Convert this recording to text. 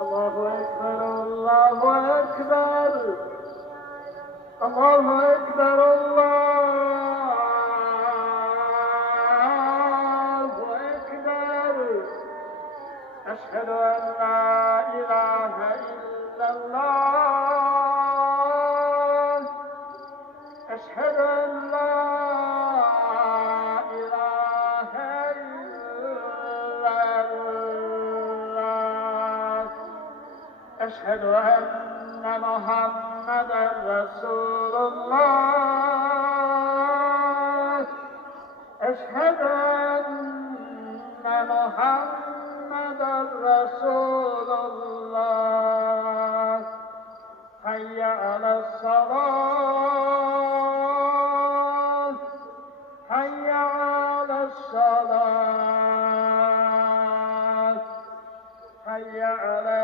الله أكبر الله أكبر الله أكبر الله أكبر. أشهد أن لا إله إلا الله. أشهد أن لا إله إلا الله. أشهد أن محمدا رسول الله. أشهد أن محمدا رسول الله. حي على الصلاة حي على الصلاة حي على